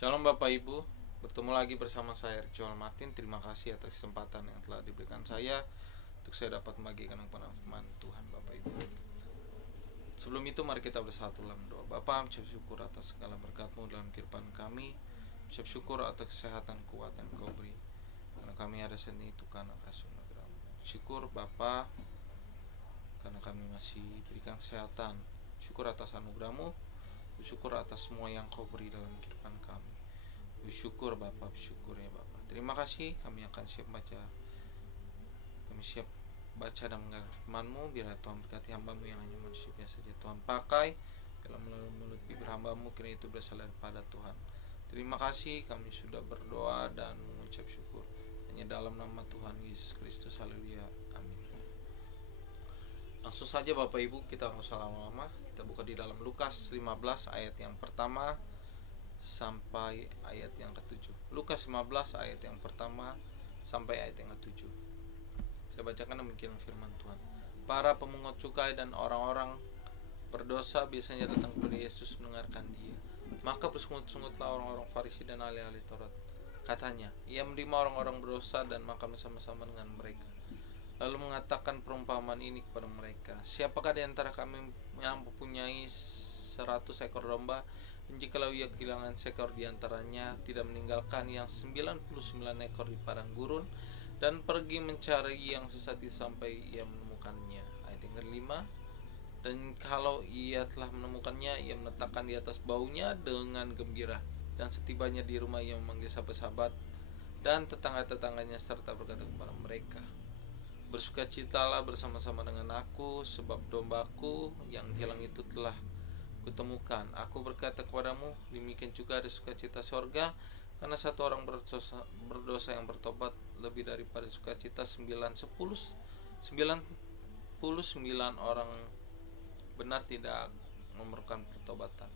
Shalom Bapak Ibu, bertemu lagi bersama saya Joel Martin. Terima kasih atas kesempatan yang telah diberikan saya untuk saya dapat membagikan firman Tuhan Bapak Ibu. Sebelum itu mari kita bersatu dalam doa. Bapa, ucap syukur atas segala berkat-Mu dalam kehidupan kami. Ucap syukur atas kesehatan kuat yang Kau beri, karena kami ada seni itu karena kasih anugerah-Mu. Syukur Bapa, karena kami masih berikan kesehatan. Syukur atas anugerah-Mu. Bersyukur atas semua yang Kau beri dalam kehidupan kami. Bersyukur Bapak, bersyukur ya Bapak. Terima kasih, kami akan siap baca. Kami siap baca dan mendengar firman-Mu. Biarlah Tuhan berkati hamba-Mu yang hanya manusia biasa saja. Tuhan pakai dalam melalui mulut bibir hamba-Mu, kiranya itu berasal daripada Tuhan. Terima kasih, kami sudah berdoa dan mengucap syukur hanya dalam nama Tuhan Yesus Kristus. Haleluya, amin. Langsung saja Bapak Ibu, kita nggak usah lama-lama. Kita buka di dalam Lukas 15 ayat yang pertama sampai ayat yang ke-7. Lukas 15 ayat yang pertama sampai ayat yang ke-7. Saya bacakan demikian firman Tuhan. Para pemungut cukai dan orang-orang berdosa biasanya datang kepada Yesus mendengarkan Dia. Maka bersungut-sungutlah orang-orang Farisi dan ahli-ahli Taurat. Katanya, Ia menerima orang-orang berdosa dan makan bersama-sama dengan mereka. Lalu mengatakan perumpamaan ini kepada mereka. Siapakah di antara kami yang mempunyai 100 ekor domba, dan jikalau ia kehilangan seekor di antaranya, tidak meninggalkan yang 99 ekor di padang gurun, dan pergi mencari yang sesat itu sampai ia menemukannya. Ayat yang ke-5. Dan kalau ia telah menemukannya, ia meletakkan di atas baunya dengan gembira, dan setibanya di rumah ia memanggil sahabat-sahabat dan tetangga-tetangganya serta berkata kepada mereka, bersukacitalah bersama-sama dengan aku, sebab dombaku yang hilang itu telah kutemukan. Aku berkata kepadamu, demikian juga ada sukacita sorga karena satu orang berdosa yang bertobat lebih daripada sukacita 99 orang benar tidak memerlukan pertobatan.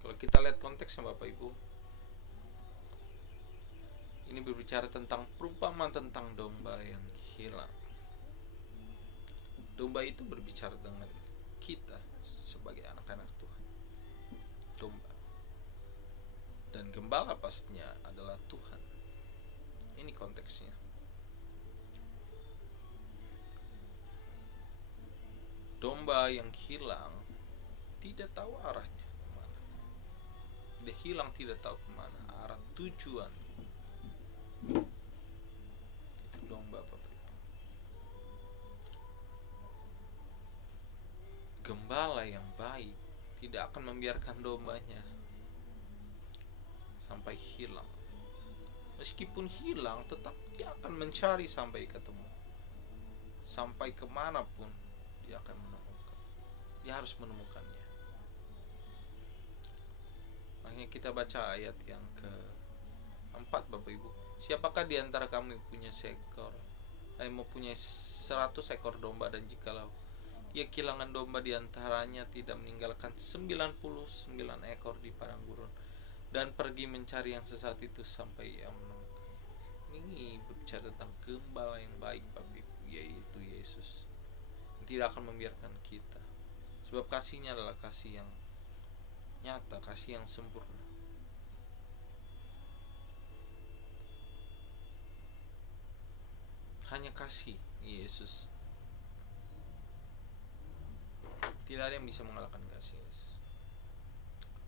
Kalau kita lihat konteksnya Bapak Ibu, ini berbicara tentang perumpamaan tentang domba yang hilang. Domba itu berbicara dengan kita sebagai anak-anak Tuhan. Domba dan gembala pastinya adalah Tuhan. Ini konteksnya. Domba yang hilang tidak tahu arahnya kemana. Dia hilang tidak tahu kemana, arah tujuan. Itu domba Bapak Ibu. Gembala yang baik tidak akan membiarkan dombanya sampai hilang. Meskipun hilang, tetap dia akan mencari sampai ketemu. Sampai kemanapun dia akan menemukan. Dia harus menemukannya. Makanya kita baca ayat yang ke-4 Bapak Ibu. Siapakah di antara kami punya mempunyai 100 ekor domba, dan jikalau ia kehilangan domba di antaranya, tidak meninggalkan 99 ekor di padang gurun, dan pergi mencari yang sesat itu sampai ia menemukan. Ini berbicara tentang gembala yang baik Bapak Ibu, yaitu Yesus, yang tidak akan membiarkan kita, sebab kasihnya adalah kasih yang nyata, kasih yang sempurna. Hanya kasih Yesus. Tidak ada yang bisa mengalahkan kasih Yesus.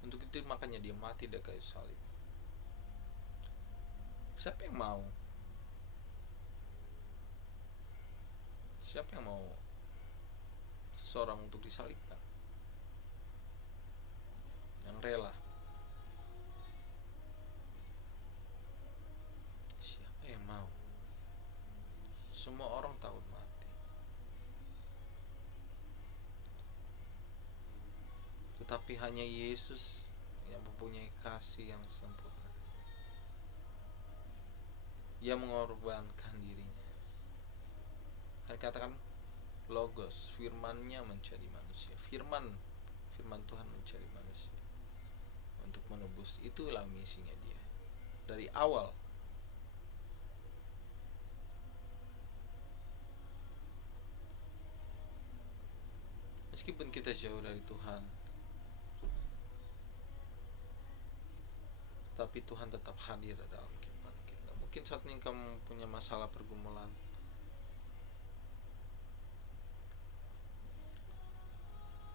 Untuk itu makanya dia mati di kayu salib. Siapa yang mau? Siapa yang mau seseorang untuk disalibkan? Yang rela. Siapa yang mau? Semua orang takut mati. Tetapi hanya Yesus yang mempunyai kasih yang sempurna. Ia mengorbankan dirinya. Kan katakan Logos, firman-Nya menjadi manusia. Firman Tuhan menjadi manusia untuk menebus. Itulah misinya dia dari awal. Meskipun kita jauh dari Tuhan, tetapi Tuhan tetap hadir dalam kehidupan kita. Mungkin saat ini kamu punya masalah pergumulan,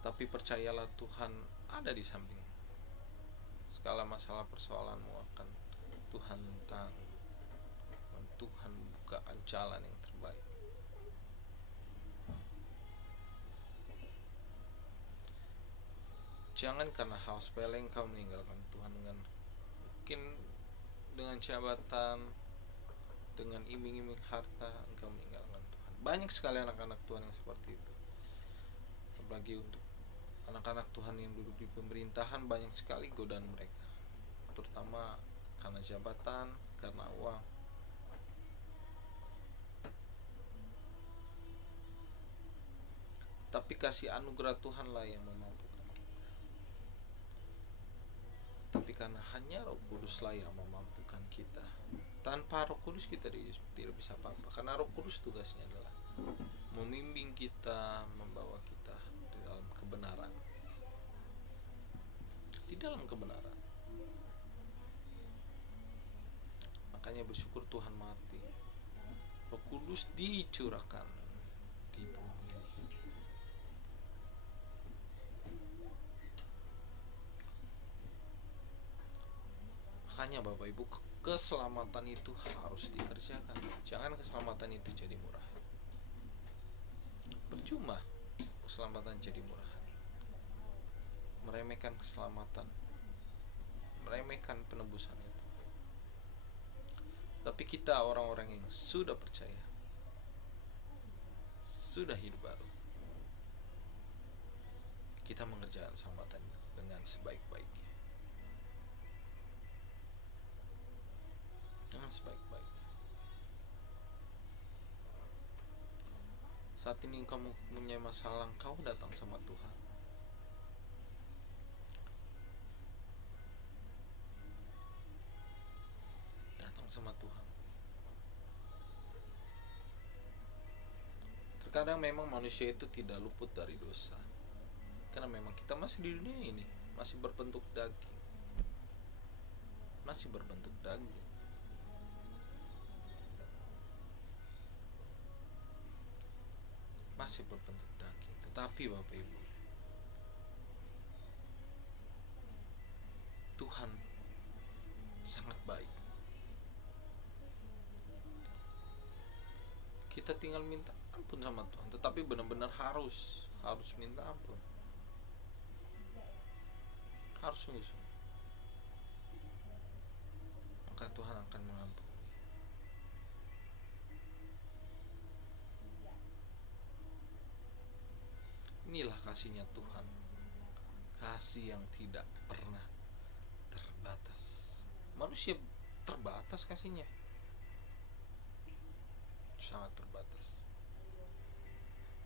tapi percayalah Tuhan ada di sampingmu. Segala masalah persoalanmu akan Tuhan tanggung, dan Tuhan buka jalan yang terbaik. Jangan karena hal sepele engkau meninggalkan Tuhan, mungkin dengan jabatan, dengan iming-iming harta engkau meninggalkan Tuhan. Banyak sekali anak-anak Tuhan yang seperti itu. Apalagi untuk anak-anak Tuhan yang duduk di pemerintahan, banyak sekali godaan mereka, terutama karena jabatan, karena uang. Tapi kasih anugerah Tuhanlah yang memampukan kita. Tapi karena hanya Roh Kuduslah yang memampukan kita. Tanpa Roh Kudus kita tidak bisa apa-apa. Karena Roh Kudus tugasnya adalah membimbing kita, membawa kita di dalam kebenaran. Di dalam kebenaran. Makanya bersyukur Tuhan mati. Roh Kudus dicurahkan di bumi ini. Makanya Bapak Ibu, keselamatan itu harus dikerjakan. Jangan keselamatan itu jadi murah. Percuma keselamatan jadi murah. Meremehkan keselamatan, meremehkan penebusan itu. Tapi kita orang-orang yang sudah percaya, sudah hidup baru, kita mengerjakan keselamatan itu dengan sebaik-baiknya. Dengan sebaik-baiknya. Saat ini kamu punya masalah, kau datang sama Tuhan. Datang sama Tuhan. Terkadang memang manusia itu tidak luput dari dosa, karena memang kita masih di dunia ini, masih berbentuk daging. Masih berbentuk daging. Masih berbentuk daging. Tetapi Bapak Ibu, Tuhan sangat baik. Kita tinggal minta ampun sama Tuhan, tetapi benar-benar harus minta ampun. Harus sungguh-sungguh. Maka Tuhan akan mengampuni. Inilah kasihnya Tuhan, kasih yang tidak pernah terbatas. Manusia terbatas kasihnya, sangat terbatas,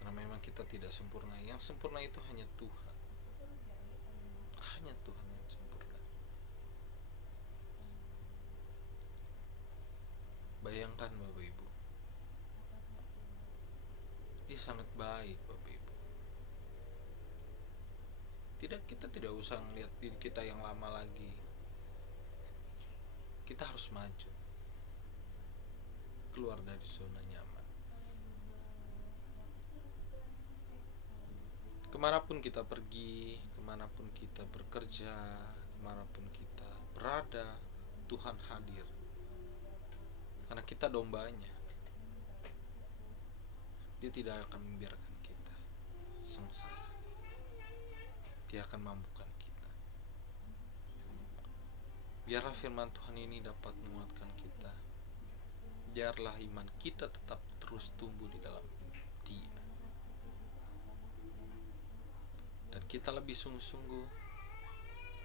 karena memang kita tidak sempurna. Yang sempurna itu hanya Tuhan. Hanya Tuhan yang sempurna. Bayangkan Bapak Ibu, Dia sangat baik Bapak Ibu. Kita tidak usah melihat diri kita yang lama lagi. Kita harus maju, keluar dari zona nyaman. Kemanapun kita pergi, kemanapun kita bekerja, kemanapun kita berada, Tuhan hadir. Karena kita dombanya. Dia tidak akan membiarkan kita sengsara. Dia akan mampukan kita. Biarlah firman Tuhan ini dapat menguatkan kita. Biarlah iman kita tetap terus tumbuh di dalam Dia. Dan kita lebih sungguh-sungguh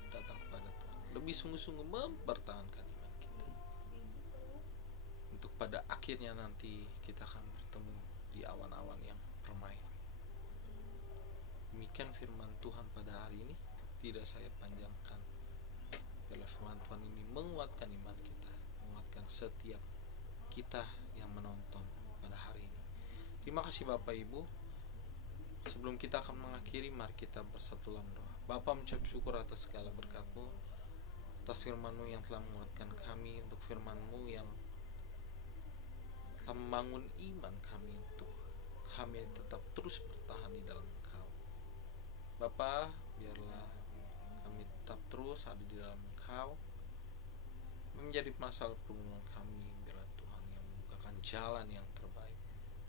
datang kepada Tuhan. Lebih sungguh-sungguh mempertahankan iman kita. Untuk pada akhirnya nanti kita akan bertemu di awan-awan yang permai. Demikian firman Tuhan pada hari ini. Tidak saya panjangkan. Biarlah firman Tuhan ini menguatkan iman kita, menguatkan setiap kita yang menonton pada hari ini. Terima kasih Bapak Ibu. Sebelum kita akan mengakhiri, mari kita bersatu dalam doa. Bapa, mengucap syukur atas segala berkat-Mu, atas firman-Mu yang telah menguatkan kami, untuk firman-Mu yang telah membangun iman kami, untuk kami tetap terus bertahan di dalam Engkau. Bapa, biarlah kami tetap terus ada di dalam Engkau, menjadi masalah pergumulan kami. Biarlah Tuhan yang membukakan jalan yang terbaik.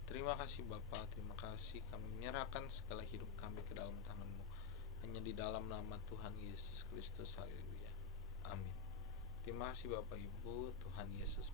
Terima kasih Bapa, terima kasih. Kami menyerahkan segala hidup kami ke dalam tangan-Mu, hanya di dalam nama Tuhan Yesus Kristus. Haleluya, amin. Terima kasih Bapak Ibu, Tuhan Yesus